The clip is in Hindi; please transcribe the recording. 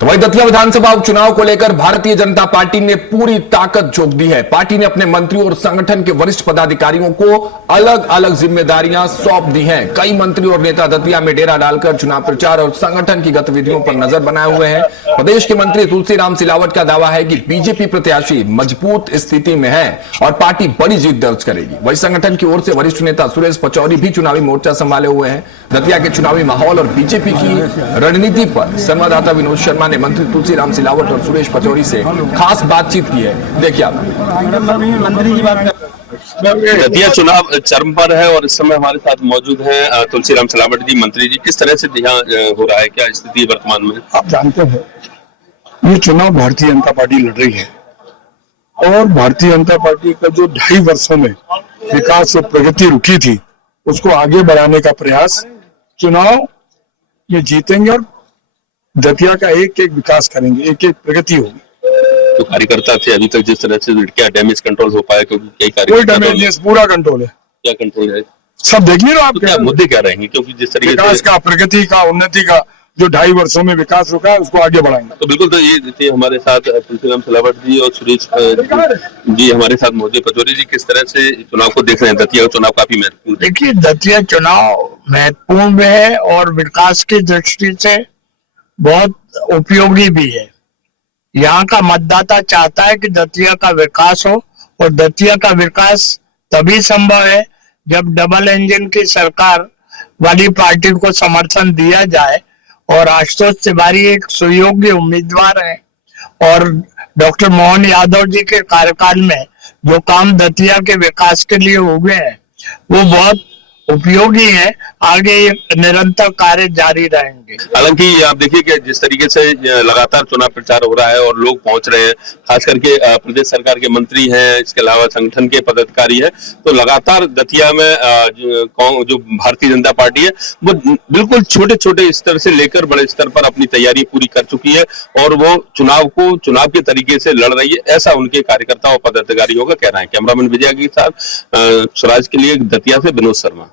तो वही दतिया विधानसभा उपचुनाव को लेकर भारतीय जनता पार्टी ने पूरी ताकत झोंक दी है। पार्टी ने अपने मंत्रियों और संगठन के वरिष्ठ पदाधिकारियों को अलग अलग जिम्मेदारियां सौंप दी हैं। कई मंत्री और नेता दतिया में डेरा डालकर चुनाव प्रचार और संगठन की गतिविधियों पर नजर बनाए हुए हैं। प्रदेश के मंत्री तुलसीराम सिलावट का दावा है कि बीजेपी प्रत्याशी मजबूत स्थिति में है और पार्टी बड़ी जीत दर्ज करेगी। वही संगठन की ओर से वरिष्ठ नेता सुरेश पचौरी भी चुनावी मोर्चा संभाले हुए हैं। दतिया के चुनावी माहौल और बीजेपी की रणनीति पर संवाददाता विनोद शर्मा ने मंत्री तुलसीराम सिलावट और सुरेश पचौरी से खास बातचीत की है। देखिए आप। दतिया चुनाव चरम पर है और इस समय हमारे साथ मौजूद हैं तुलसीराम सिलावट जी, मंत्री जी। किस तरह से यहाँ हो रहा है, क्या स्थिति वर्तमान में? आप जानते हैं ये चुनाव भारतीय जनता पार्टी लड़ रही है और भारतीय जनता पार्टी का जो 2.5 वर्षों में विकास और प्रगति रुकी थी उसको आगे बढ़ाने का प्रयास, चुनाव ये जीतेंगे और दतिया का एक एक विकास करेंगे, एक एक प्रगति होगी। तो कार्यकर्ता थे अभी तक जिस तरह से, क्या डैमेज कंट्रोल हो पाया? क्योंकि कई कोई डैमेज नहीं, पूरा कंट्रोल है। क्या कंट्रोल है? सब देख नहीं रहे आप? तो क्या मुद्दे क्या रहेंगे? क्योंकि जिस तरीके विकास का, प्रगति का, उन्नति का जो 2.5 वर्षों में विकास रुका है उसको आगे बढ़ाएंगे। तो बिल्कुल। तो ये थे हमारे साथ तुलसीराम सिलावट जी और सुरेश जी हमारे साथ मौजूद। पचौरी जी, किस तरह से चुनाव को देख रहे हैं? दतिया का चुनाव काफी महत्वपूर्ण। देखिए, दतिया चुनाव महत्वपूर्ण है और विकास की दृष्टि से बहुत उपयोगी भी है। यहाँ का मतदाता चाहता है कि दतिया का विकास हो और दतिया का विकास तभी संभव है जब डबल इंजन की सरकार वाली पार्टी को समर्थन दिया जाए। और आशुतोष तिवारी एक सुयोग्य उम्मीदवार है और डॉक्टर मोहन यादव जी के कार्यकाल में जो काम दतिया के विकास के लिए हो गए हैं वो बहुत उपयोगी है। आगे ये निरंतर कार्य जारी रहेंगे। हालांकि आप देखिए कि जिस तरीके से लगातार चुनाव प्रचार हो रहा है और लोग पहुंच रहे हैं, खास करके प्रदेश सरकार के मंत्री हैं, इसके अलावा संगठन के पदाधिकारी हैं, तो लगातार दतिया में जो भारतीय जनता पार्टी है वो बिल्कुल छोटे छोटे स्तर से लेकर बड़े स्तर पर अपनी तैयारी पूरी कर चुकी है और वो चुनाव को चुनाव के तरीके से लड़ रही है, ऐसा उनके कार्यकर्ताओं और पदाधिकारियों का कहना है। कैमरामैन विजय के साथ स्वराज के लिए दतिया से विनोद शर्मा।